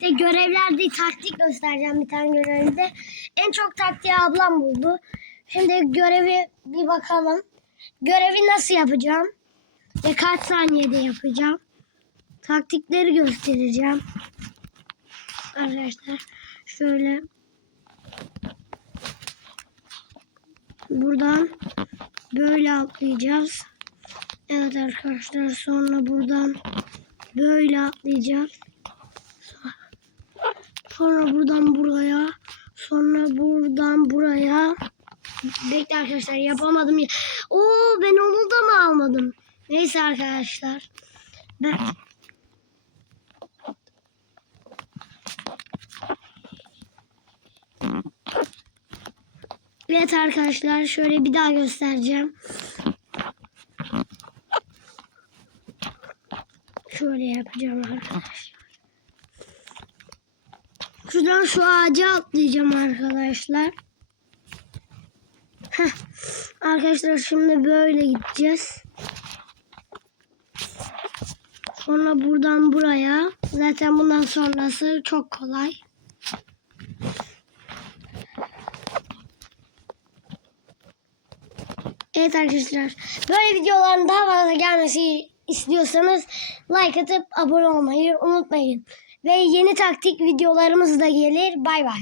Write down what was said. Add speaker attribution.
Speaker 1: birlikte görevlerde taktik göstereceğim bir tane görevde. En çok taktiği ablam buldu. Şimdi görevi bir bakalım. Görevi nasıl yapacağım? Ve kaç saniyede yapacağım? Taktikleri göstereceğim. Arkadaşlar şöyle buradan böyle atlayacağız. Evet arkadaşlar sonra buradan böyle atlayacağız. Sonra buradan buraya. Sonra buradan buraya. Bekle arkadaşlar yapamadım ya. Oo ben onu da mı almadım? Neyse arkadaşlar. Ben Evet arkadaşlar şöyle bir daha göstereceğim. Şöyle yapacağım arkadaşlar. Şuradan şu ağaca atlayacağım arkadaşlar. Heh. Arkadaşlar şimdi böyle gideceğiz. Sonra buradan buraya. Zaten bundan sonrası çok kolay. Evet arkadaşlar böyle videoların daha fazla gelmesi istiyorsanız like atıp abone olmayı unutmayın. Ve yeni taktik videolarımız da gelir. Bay bay.